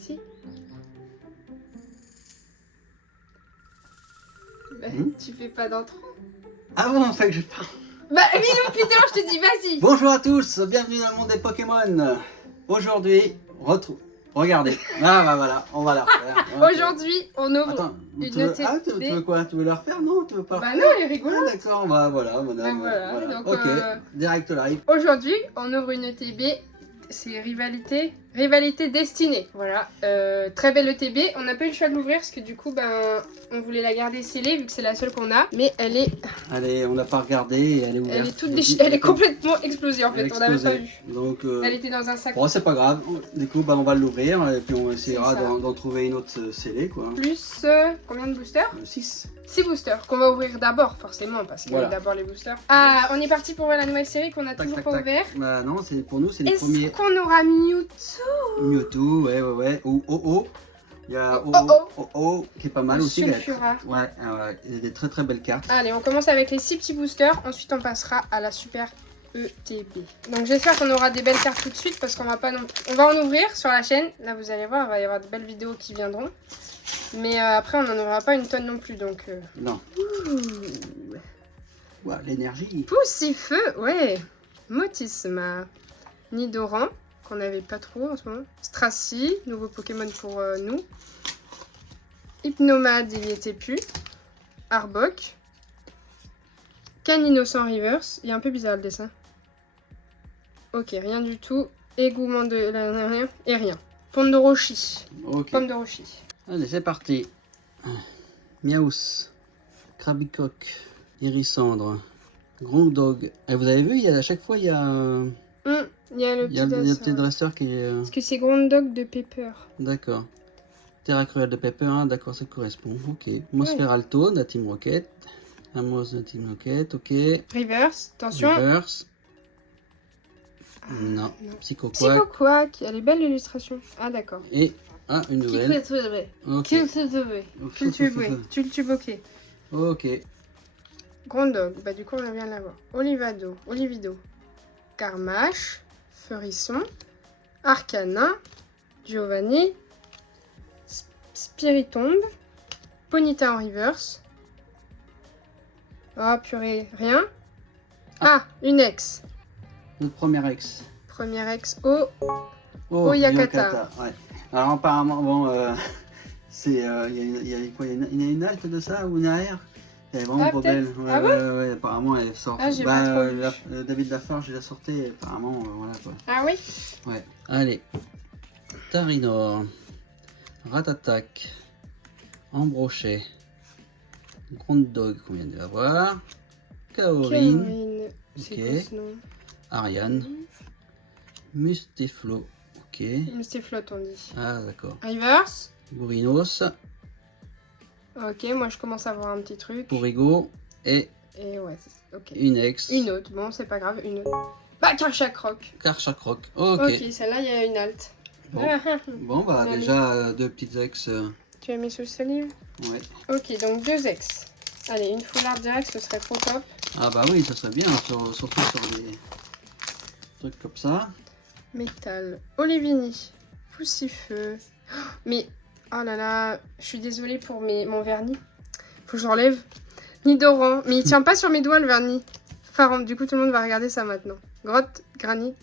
Si. Bah, tu fais pas d'intro. Ah bon, on fait que je parle. Bah oui, non, putain, je te dis vas-y. Bonjour à tous, bienvenue dans le monde des Pokémon. Aujourd'hui, regardez. Ah bah voilà, on va la refaire. Ok. Aujourd'hui, on ouvre Attends, une tu veux... TB. tu veux quoi? Tu veux la refaire? Non, tu veux pas Bah refaire? non, elle est rigolote. Ah, d'accord, bah voilà, madame. Bah voilà, donc, Ok, direct live. Aujourd'hui, on ouvre une ETB. C'est rivalité destinée. Voilà, très belle ETB. On n'a pas eu le choix de l'ouvrir parce que du coup, ben, on voulait la garder scellée vu que c'est la seule qu'on a. Mais elle est, Allez, on l'a pas regardée et elle est ouverte. elle est toute déchirée. Elle est complètement explosée en fait. Elle On n'avait pas explosée. vu. Donc, Elle était dans un sac. bon, c'est pas grave. Du coup, bah, on va l'ouvrir et puis on essaiera C'est ça. d'en trouver une autre scellée, quoi. Plus combien de boosters? 6. 6 boosters qu'on va ouvrir d'abord, forcément, parce que Voilà. d'abord les boosters. Ah, on est parti pour voir la nouvelle série qu'on a Tac, toujours tac, pas tac. ouvert. Bah non, c'est pour nous, c'est les Est-ce premiers. qu'on aura Mewtwo? Mewtwo, ouais. Ou Oh-Oh. Il y a Oh-Oh. Oh-Oh qui est pas mal Ou aussi. Sulfura. Ouais, il y a des très très belles cartes. Allez, on commence avec les 6 petits boosters, ensuite on passera à la super ETB. Donc j'espère qu'on aura des belles cartes tout de suite parce qu'on va pas non plus... On va en ouvrir sur la chaîne, là vous allez voir, il va y avoir de belles vidéos qui viendront. Mais après on n'en ouvrira pas une tonne non plus, donc... Non. Ouh. Ouais, l'énergie. Poussifeu, ouais. Motisma. Nidoran, qu'on n'avait pas trop en ce moment. Stracy, nouveau Pokémon pour nous. Hypnomade, il n'y était plus. Arbok. Canino sans reverse. Il est un peu bizarre le dessin. Ok, rien du tout. Égouement de... rien. Et rien. Pomme de Rochi. Ok. Pomme de Rochi. Allez, c'est parti. Miaous. Krabicoque. Hérissandre. Grondog. Et vous avez vu, à chaque fois, il y a Il y a le il y a petit le dresseur. petit dresseur qui est... Parce que c'est Grondog de Pepper. D'accord. Terra Cruelle de Pepper, hein, d'accord, ça correspond. Ok. Mosferalto de la Team Rocket. Amos de la Team Rocket, ok. Reverse, attention. Reverse. Non. non. Psychoquack. Psychoquack, elle est belle l'illustration. Ah d'accord. Et une nouvelle. Ok. Tultuboké. Ok. Grondog, bah du coup on vient de l'avoir. Olivido. Garmash. Feurisson. Arcana. Giovanni. Spiritombe. Ponyta en reverse. Ah purée, rien. Ah, une ex. Notre première ex. Première ex au Oh, Yakata. Ouais. Alors apparemment, bon, c'est, il y a quoi, il y a une halte de ça ou une arrière? Elle est vraiment Ah, pas peut-être. belle. Ouais, Ah ouais, apparemment elle sort. Ah, j'ai pas trop vu. David Lafarge, il a sorti, apparemment, voilà quoi. Ah oui. Ouais. Allez. Tarinor. Ratatak. Ambrochet. Grondog qu'on vient d'avoir. Kaorin. Kaorine. C'est Ok. quoi ce nom? Ariane. Mustéflo. Ok. C'est flotte on dit. Ah d'accord. Reverse. Bourinos. Ok, moi je commence à voir un petit truc. Porigo. Et Et ouais, ok. une ex. Une autre, bon c'est pas grave, une autre. Bah Karchakroc. Karchakroc. Ok. Ok, celle-là il y a une halte. Bon. Bon, bah Allez. déjà deux petites ex. Tu as mis sous ce livre? Ouais. Ok, donc 2 ex. Allez, une full art direct, ce serait trop top. Ah bah oui, ça serait bien, surtout sur des trucs comme ça. Métal. Olivini. Poussifeu. Oh, mais, oh là là, je suis désolée pour mon vernis. Faut que j'enlève. Nidoran. Mais il tient pas sur mes doigts le vernis. Pharambe. Du coup, tout le monde va regarder ça maintenant. Grotte, granit.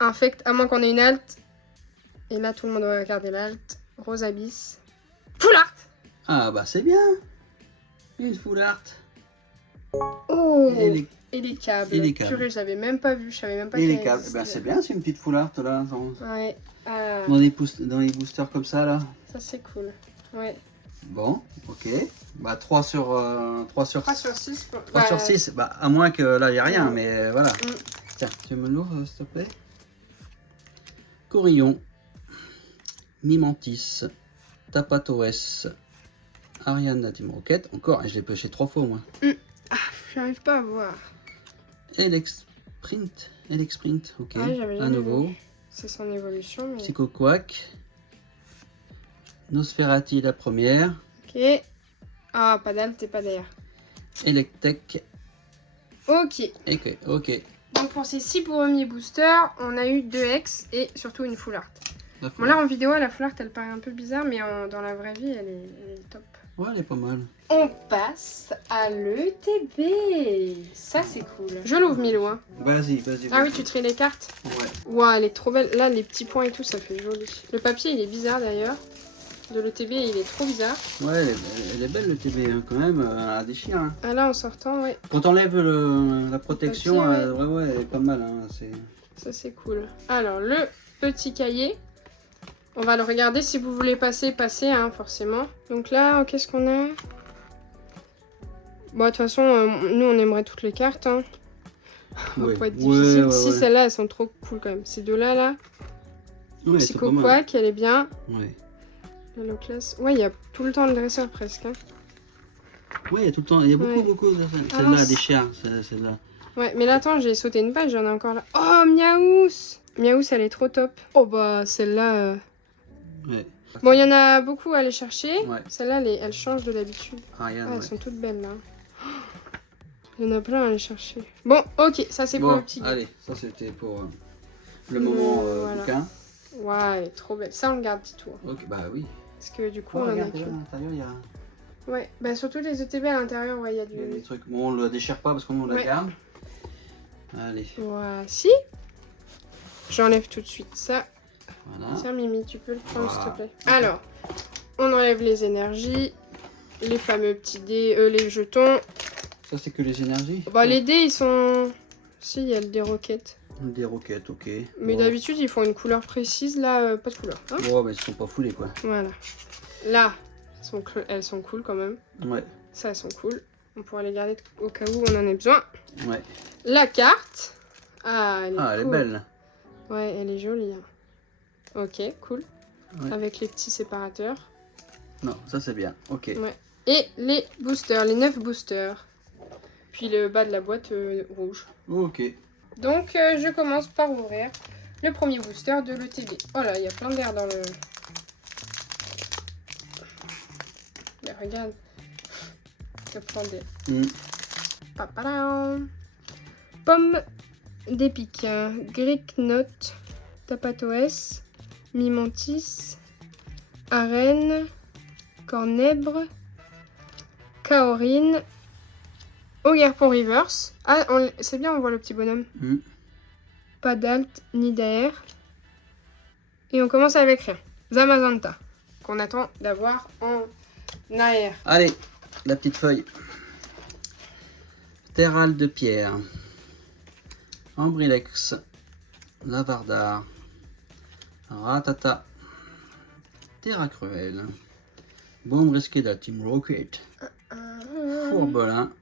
Infect, à moins qu'on ait une halte. Et là, tout le monde va regarder l'halte. Rose abyss. Full art. Ah bah c'est bien. Une full art. Oh. Et les câbles. et les câbles. Purée, je l'avais même pas vu. Je savais même pas et les qu'il câbles. existait. Bah c'est bien, c'est une petite full art là. Ouais. Dans les boosters comme ça là. Ça, c'est cool. Ouais. Bon, ok. Bah 3 sur 3 sur 6. 3 sur 6. Bah à moins que là il n'y a rien, Mm. mais voilà. Tiens, tu me l'ouvres s'il te plaît. Corillon. Mimantis. Tapatoès. Ariane la Team Rocket. Encore, et je l'ai pêché 3 fois au moins. Ah, j'arrive pas à voir. Elexprint. Ok. Ah, j'avais À jamais nouveau. vu. C'est son évolution. Mais... Psychoquack. Nosferati la première. Ok. Ah, pas d'alt et pas d'air. Electek. Ok. Ok. Donc pour ces 6 premiers boosters, on a eu 2 ex et surtout une full art. La Bon, là, en vidéo, la fleur, elle paraît un peu bizarre, mais dans la vraie vie, elle est top. Ouais, elle est pas mal. On passe à l'ETB. Ça, c'est cool. Je l'ouvre, Milo. Hein. Vas-y, vas-y. Ah oui, tu tries les cartes. Ouais. Ouah, elle est trop belle. Là, les petits points et tout, ça fait joli. Le papier, il est bizarre d'ailleurs. De l'ETB, il est trop bizarre. Ouais, elle est belle le TV hein, quand même, elle déchire. Hein. Ah là, en sortant, ouais. Quand on enlève la protection, papier, ouais, elle est pas mal. Hein, ça, c'est cool. Alors, le petit cahier. On va le regarder. Si vous voulez passer, passez, hein, forcément. Donc là, qu'est-ce qu'on a? Bon, de toute façon, nous, on aimerait toutes les cartes. Hein. Ça va pas être difficile. Si, celles-là, elles sont trop cool quand même. Ces deux-là, là. Ouais, Psycho Quack, elle est bien. Ouais. La classe. Ouais, il y a tout le temps le dresseur presque. Hein. Ouais, il y a tout le temps. Il y a beaucoup de celle-là, elle déchire. Celle-là. Ouais, mais là, attends, j'ai sauté une page, j'en ai encore là. Oh, Miaous! Miaous, elle est trop top. Oh, bah, celle-là. Ouais. Bon, il y en a beaucoup à aller chercher. Ouais. Celle-là, elle change de d'habitude. Elles sont toutes belles, là. Il y en a plein à aller chercher. Bon, ok, ça, c'est pour le petit. Allez, ça, c'était pour le moment voilà. bouquin. Ouais, elle est trop belle. Ça, on le garde, petit tour. Ok, bah oui. Parce que du coup, on regarde, en a que... à l'intérieur, il y a... Ouais, bah surtout les ETB à l'intérieur, ouais, il y a du... Il y a des trucs. Bon, on le déchire pas parce qu'on la garde. Allez. Voici. J'enlève tout de suite ça. Voilà. Tiens, Mimi, tu peux le prendre, s'il te plaît. Alors, on enlève les énergies, les fameux petits dés, les jetons. Ça, c'est que les énergies. Bah, les dés, ils sont... Si, il y a des roquettes. Des roquettes, ok. Mais d'habitude, ils font une couleur précise. Là, pas de couleur. Hein, ouais, mais ils sont pas foulés, quoi. voilà. Là, elles sont cool quand même. Ouais. Ça, elles sont cool. On pourra les garder au cas où on en ait besoin. Ouais. La carte. Ah, elle est cool. Elle est belle. Ouais, elle est jolie. Hein. Ok, cool. Ouais. Avec les petits séparateurs. Non, ça c'est bien. Ok. Ouais. Et les boosters, les 9 boosters. Puis le bas de la boîte rouge. Ok. Donc, je commence par ouvrir le premier booster de l'ETB. Oh là, il y a plein d'air dans le... Mais regarde. Ça prend des... Papadam. Pomme d'épic. Greek Note. Tapatoès. Mimantis. Arène. Cornèbre. Kaorine. Ogerpon Reverse. Ah, c'est bien, on voit le petit bonhomme. Pas d'alt ni d'air. Et on commence avec rien. Zamazenta. Qu'on attend d'avoir en air. Allez, la petite feuille. Terral de pierre. Ambrilex. Lavardar. Ratata. Terra Cruel. Bombe risquée de la Team Rocket. Fourbelin.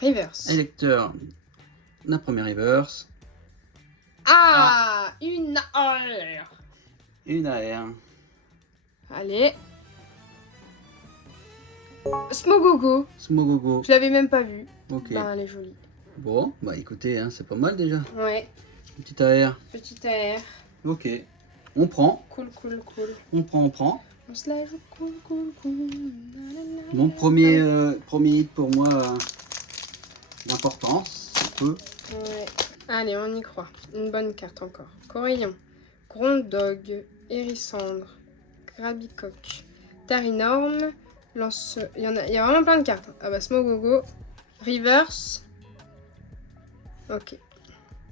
Reverse. Électeur. La première reverse. Une AR. Une AR. Allez. Smogogo. Smogogo. Je l'avais même pas vue. Ok. Ben, elle est jolie. Bon, bah écoutez, hein, c'est pas mal déjà. Ouais. Petite AR. Petite AR. Ok. On prend. Cool, cool, cool. On prend. On se la joue cool, cool, cool. Mon premier hit pour moi d'importance, un peu. Ouais. Allez, on y croit. Une bonne carte encore. Corayon. Grondog. Hérissandre. Grabicoque. Tarinorme. Lance... Il y a vraiment plein de cartes. Ah bah, Smogogo. Reverse. Ok.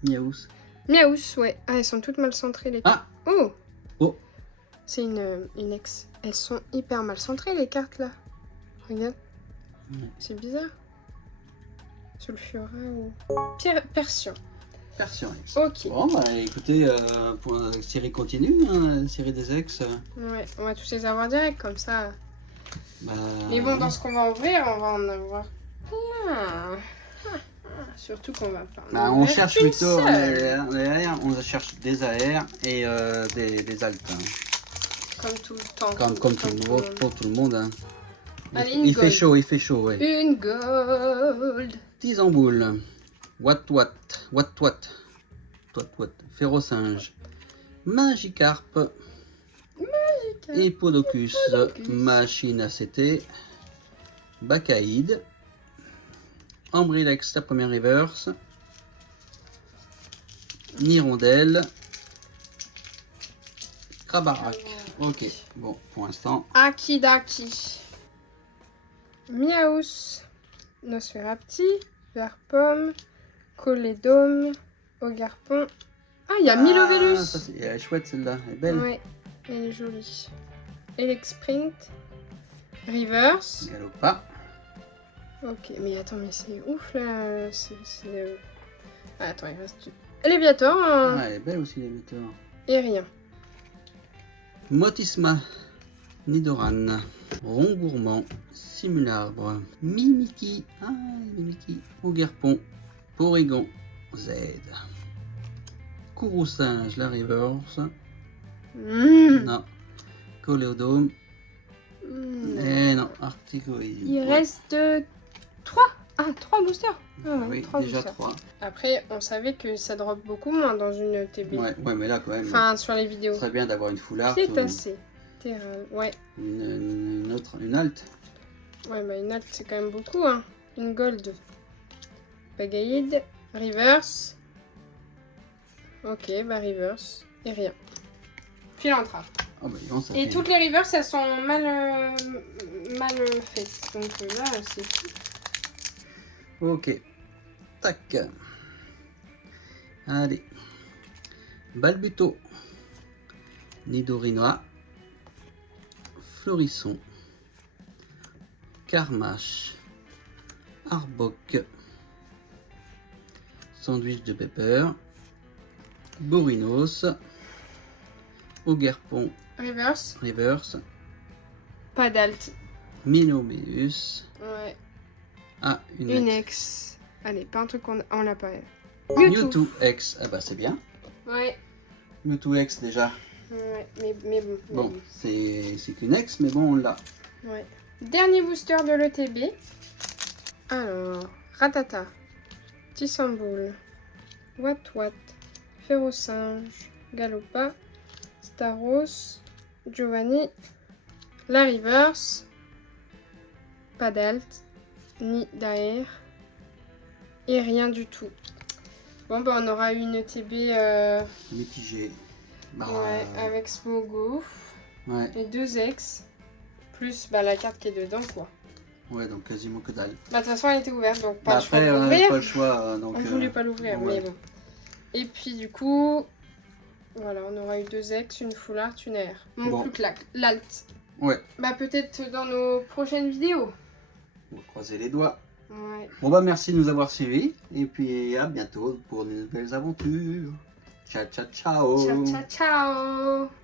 Miaous. Miaous, ouais. Ah, elles sont toutes mal centrées, les cartes. Oh. C'est une ex. Elles sont hyper mal centrées, les cartes, là. Regarde. C'est bizarre. Sulfura ou... Persion. Persion. Ok. Bon, bah écoutez, pour la série continue, hein, la série des ex. Ouais, on va tous les avoir direct, comme ça. Bah, Mais bon, dans ce qu'on va ouvrir, on va en avoir plein. Surtout qu'on va pas. Bah, on cherche plutôt derrière, on cherche des AR et des altes. Hein. Comme tout le temps. Comme tout le monde, pour tout le monde. Hein. Allez, il fait chaud, ouais. Une gold. 10 en boule. What. Férocinge. Magikarp. Hippodocus. Machine ACT. Bacaïde. Ambrilex, la première reverse. Nirondelle. Krabarak. Ok, bon, pour l'instant. Akidaki. Miaus. Nosferapti. Verpomme. Colédome. Ogarpon. Ah, il y a Milovelus. Elle est chouette celle-là, elle est belle. Ouais, elle est jolie. Elexprint. Reverse. Galopa. Ok, mais attends, mais c'est ouf là. Ah, attends, il reste. Léviator. Hein. Ah, elle est belle aussi, l'émetteur. Et rien. Motisma. Nidoran. Rond gourmand. Simularbre. Mimiki. Ah, Mimiki. Ogerpon. Porygon. Z. Courroucinge, la reverse. Non. Coléodome. Eh non, Articoïde. Il reste 3. Ah, 3 boosters. Ah ouais, Oui, 3 déjà boosters. 3. Après, on savait que ça drop beaucoup moins dans une TB. Ouais, mais là quand même. Enfin, sur les Ce vidéos. serait bien d'avoir une full art Piétassé. Terral. Ouais. ou une autre, une alt. Ouais, bah une alt, c'est quand même beaucoup, hein. Une gold. Bagaïde. Reverse. Ok, bah reverse. Et rien. Puis l'entrave. Oh, bah, non, ça Et fait- toutes les reverses, elles sont mal faites. Donc là, c'est tout. Ok. Tac. Allez. Balbuto. Nidorinois. Florisson. Carmache. Arbok. Sandwich de pepper. Borinos. Ogerpon. Reverse. Reverse. Pas d'alt. Minoméus. Ouais. Ah, une Une ex. ex. Allez, pas un truc on l'a pas. Mewtwo X. Ah bah c'est bien. Ouais. Mewtwo X déjà. Ouais, mais bon. Bon, c'est qu'une ex, mais bon, on l'a. Ouais. Dernier booster de l'ETB. Alors, Ratata, Tissamboul, Wat, Ferrosinge, Galopa, Staros, Giovanni, la Reverse, pas d'alt, ni d'air, et rien du tout. Bon, bah on aura une ETB Mitigé. Bah, ouais, avec Smogo ouais. et 2 ex, plus bah, la carte qui est dedans, quoi. Ouais, donc quasiment que dalle. Bah, de toute façon, elle était ouverte, donc pas Bah, le choix après, de on l'ouvrir. n'a pas le choix. Donc, On voulait pas l'ouvrir, ouais. mais bon. Et puis, du coup, voilà, on aura eu 2 ex, une full art, une air. Mon Bon. plus clac, l'alt. Ouais, Bah, peut-être dans nos prochaines vidéos. on va croiser les doigts. Ouais. Bon, bah, merci de nous avoir suivis. Et puis, à bientôt pour de nouvelles aventures. Ciao, ciao, ciao. Ciao, ciao, ciao.